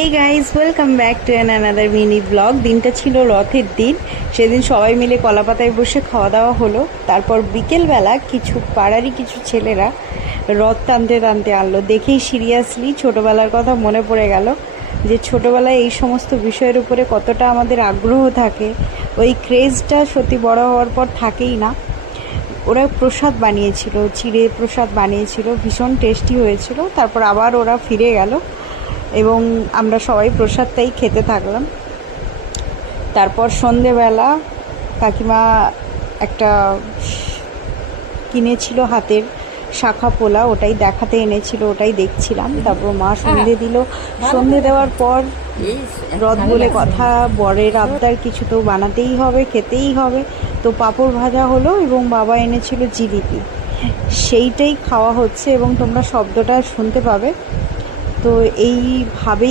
এই guys welcome back to another mini blog. দিনটা ছিল রথের দিন। সেদিন সবাই মিলে কলাপাতায় বসে খাওয়া দাওয়া হলো। তারপর বিকেলবেলা কিছু পাড়ারই কিছু ছেলেরা রথ টানতে টানতে আনলো। দেখেই সিরিয়াসলি ছোটোবেলার কথা মনে পড়ে গেল, যে ছোটোবেলায় এই সমস্ত বিষয়ের উপরে কতটা আমাদের আগ্রহ থাকে। ওই ক্রেজটা সত্যি বড় হওয়ার পর থাকেই না। ওরা প্রসাদ বানিয়েছিল, চিড়ে প্রসাদ বানিয়েছিল, ভীষণ টেস্টি হয়েছিল। তারপর আবার ওরা ফিরে গেল এবং আমরা সবাই প্রসাদটাই খেতে থাকলাম। তারপর সন্ধেবেলা কাকিমা একটা কিনেছিল হাতের শাখা পোলা, ওটাই দেখাতে এনেছিল, ওটাই দেখছিলাম। তারপর মা সন্ধে দিল। সন্ধে দেওয়ার পর রথ বলে কথা, বরের আবদার কিছু তো বানাতেই হবে, খেতেই হবে। তো পাঁপড় ভাজা হলো এবং বাবা এনেছিল জিলিপি, সেইটাই খাওয়া হচ্ছে এবং তোমরা শব্দটা শুনতে পাবে। তো এইভাবেই